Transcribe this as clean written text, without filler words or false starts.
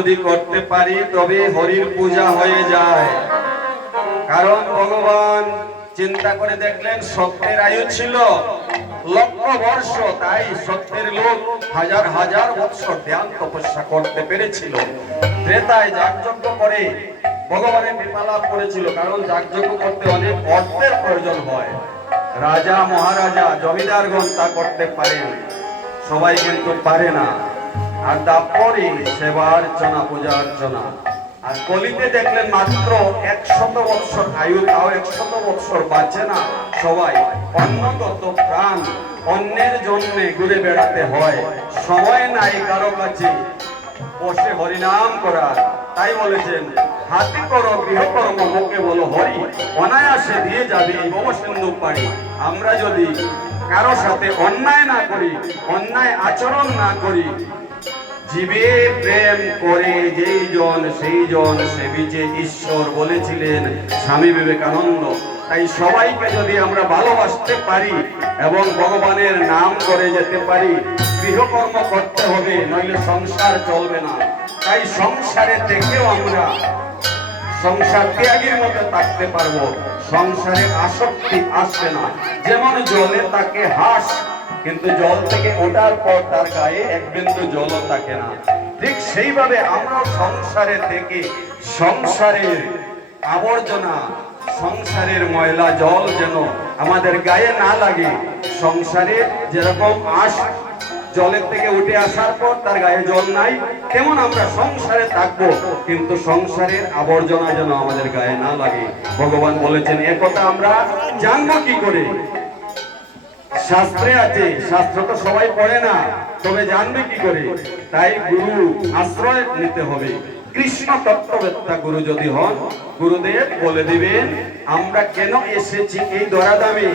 যদি করতে পারি তবে হরির পূজা হয়ে যায়। কারণ ভগবান চিন্তা করে দেখলেন সত্যের আয়ু ছিল লক্ষ বর্ষ, তাই সত্যের লোক হাজার হাজার বৎসর ধ্যান তপস্যা করতে পেরেছিল। ত্রেতায় যাগযজ্ঞ করে ভগবানের কৃপা লাভ করেছিল, কারণ যাগযজ্ঞ করতে অনেক অর্থের প্রয়োজন হয়। রাজা মহারাজা জমিদারগণ তা করতে পারেন, সবাই কিন্তু পারে না। আর তারপরে সেবা অর্চনা, পূজা অর্চনা। আর কলিতে দেখলেন মাত্র 100 বৎসর আয়ু, তাও 100 বৎসর বাঁচে না সবাই। অন্নগত প্রাণ, অন্যের জন্য ঘুরে বেড়াতে হয়, সময় নাই কারো কাছে বসে হরিনাম করার। তাই বলেছেন, হাতে করো গৃহকর্ম, মুখে বলো হরি, অনায়াসে দিয়ে যাবে এই ভবসিন্ধু পাড়ি। আমরা যদি কারো সাথে অন্যায় না করি, অন্যায় আচরণ না করি, জীবে প্রেম করে যেই জন সেই জন সেবিছে ঈশ্বর বলেছিলেন স্বামী বিবেকানন্দ। তাই সবাইকে যদি আমরা ভালোবাসতে পারি এবং ভগবানের নাম করে যেতে পারি, গৃহকর্ম করতে হবে, নইলে সংসার চলবে না। তাই সংসারে থেকেও আমরা সংসার ত্যাগীর মতো থাকতে পারবো, সংসারে আসক্তি আসবে না। যেমন জলে তাকে হাঁস, কিন্তু জল থেকে ওঠার পর তার গায়ে এক বিন্দু জলও থাকে না, ঠিক সেইভাবে আমরা সংসারে থেকে সংসারের আবর্জনা, সংসারের ময়লা জল যেন আমাদের গায়ে না লাগে। সংসারের যেরকম আঁশ জলের থেকে উঠে আসার পর তার গায়ে জল নাই, তেমন আমরা সংসারে থাকবো, কিন্তু সংসারের আবর্জনা যেন আমাদের গায়ে না লাগে। ভগবান বলেছেন, একথা আমরা জানবো কি করে? শাস্ত্রে আছে, শাস্ত্র তো সবাই পড়ে না, তবে জানবে কি করে? তাই গুরু আশ্রয় নিতে হবে। কৃষ্ণ তত্ত্ববেত্তা গুরু যদি হন, গুরুদেব বলে দিবেন আমরা কেন এসেছি এই ধরাধামে।